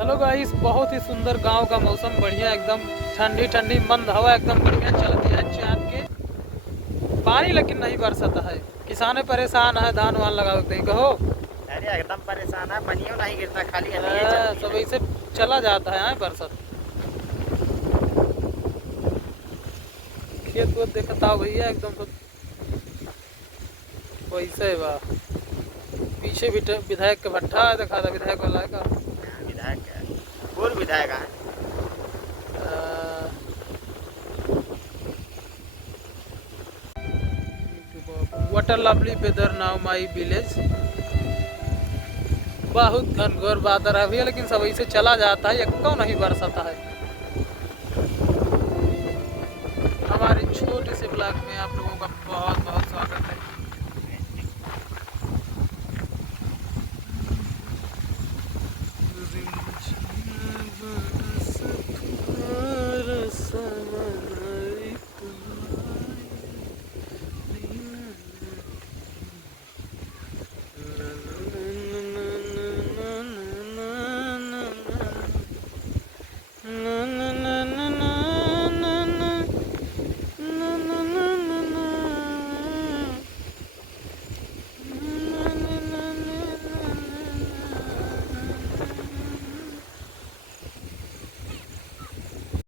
Hello guys, बहुत ही सुंदर गांव का मौसम, बढ़िया एकदम ठंडी ठंडी मंद हवा एकदम बढ़िया चलती है चांद के। पानी लेकिन नहीं बरसता है, किसाने परेशान है, धान वान लगाते हैं कहो। अरे एकदम परेशान है, पनियो नहीं गिरता, खाली हवा चलती सब है। ऐसे चला जाता है बरसत। खेत वेत देखता हो भैया एकदम तो वैसे बा। पीछे भी विधायक का भट्ठा है, देखा था विधायक वाला का। विधायक है, पूर्व विधायक है। Water lovely weather now my village. बहुत घनघोर बादल है भैया, लेकिन सब ऐसे चला जाता है, क्यों नहीं बरसता है। हमारे छोटे से ब्लॉक में आप लोग